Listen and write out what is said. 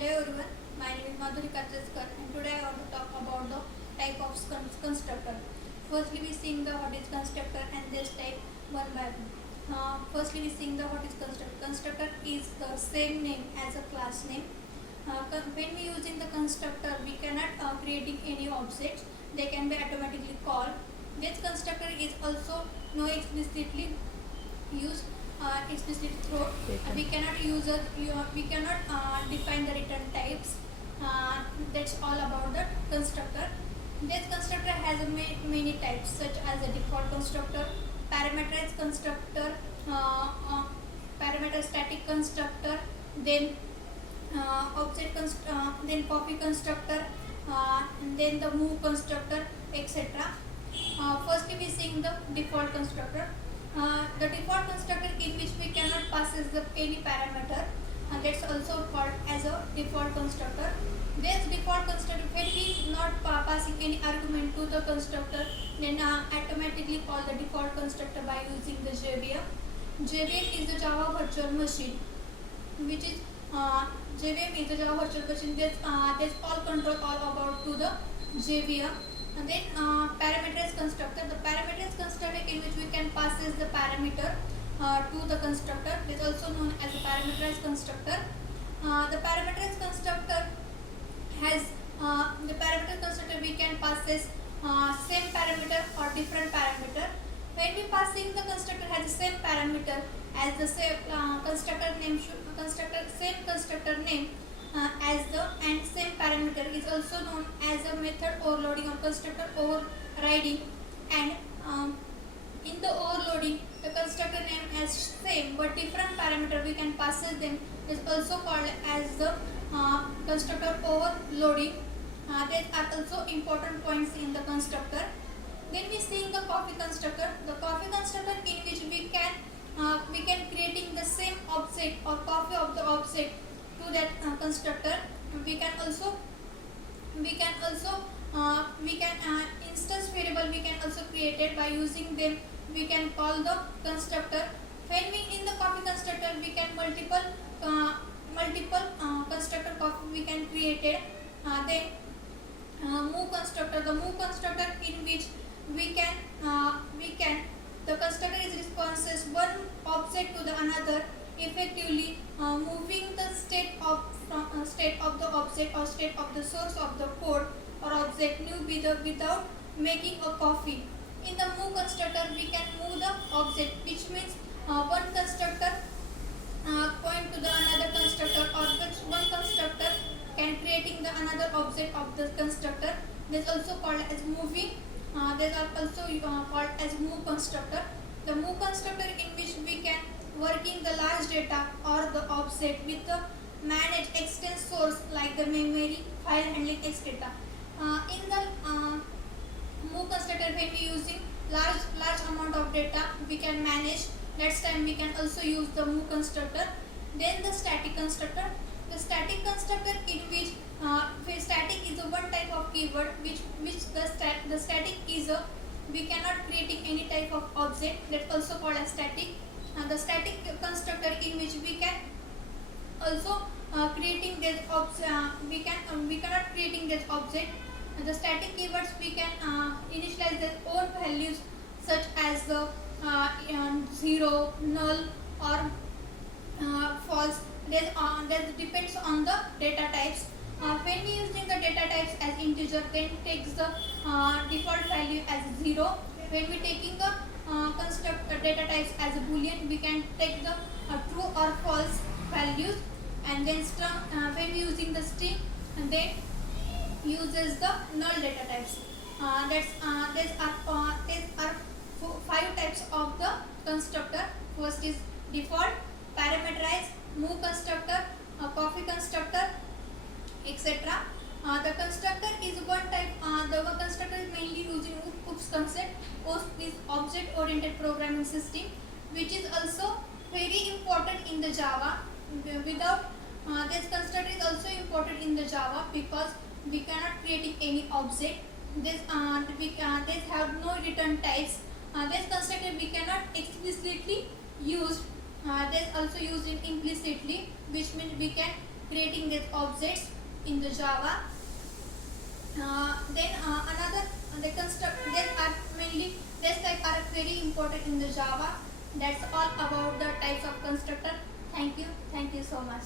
Hello everyone, my name is Madhuri Katraskar and today I want to talk about the type of constructor. Firstly we seeing the what is constructor and this type one by one. Firstly we seeing the what is constructor. Constructor is the same name as a class name. When we using the constructor we cannot creating any objects, they can be automatically called. This constructor is also no explicitly used explicit through. We cannot use it. We cannot define the return types. That's all about the constructor. This constructor has many types such as a default constructor, parameterized constructor, parameter static constructor, then then copy constructor, and then the move constructor, etc. Firstly, we seeing the default constructor. The default constructor in which we cannot pass any parameter, and that's also called as a default constructor. This default constructor, when we not passing any argument to the constructor, then automatically call the default constructor by using the JVM. JVM is the Java Virtual Machine, which is JVM is the Java Virtual Machine. There's all control all about to the JVM. And then parameterized constructor. The parameterized constructor in which we can pass the parameter to the constructor is also known as a parameterized constructor. The parameterized constructor has the parameter constructor we can pass same parameter or different parameter. When we passing the constructor has the same parameter as the same constructor name same constructor name as the and same parameter is also known as a method overloading or constructor overriding. And in the overloading, the constructor name is same but different parameter we can pass them is also called as the constructor overloading. There are also important points in the constructor. Then we seeing the copy constructor. The copy constructor in which we can creating the same object or copy of the object to that constructor. We can instance variable we can also create it by using them. We can call the constructor. When we in the copy constructor we can multiple constructor copy we can create it. Then move constructor. The move constructor in which we can the constructor is responses one object to the another, effectively moving the state of the object or state of the source of the code or object new without making a copy. In the move constructor we can move the object, which means one constructor point to the another constructor, or which one constructor can creating the another object of the constructor. This also called as moving. These are also called as move constructor. The move constructor in which we can working the large data or the object with the managed external source like the memory, file handling, etc. In the move constructor, when we using large amount of data we can manage, next time we can also use the move constructor. Then the static constructor. The static constructor in which static is a one type of keyword which the static is a we cannot creating any type of object, that's also called as static. The static constructor in which we can also creating this we cannot creating this object. The static keywords we can initialize their own values such as the 0, null, or false. That depends on the data types. When we using the data types as integer, then takes the default value as 0. When we taking the data types as a boolean, we can take the true or false values. And then when we using the string, and then uses the null data types. These are 5 types of the constructor. First is default, parameterized, move constructor, copy constructor, etc. The constructor is one type. The constructor is mainly using OOPS concept. OOPS is object oriented programming system, which is also very important in the Java. Without this constructor is also important in the Java because we cannot creating any object. This have no return types. This constructor we cannot explicitly use. This also used implicitly, which means we can creating these objects in the Java. Then another the construct there are mainly this type are very important in the Java. That's all about the types of constructor. Thank you so much.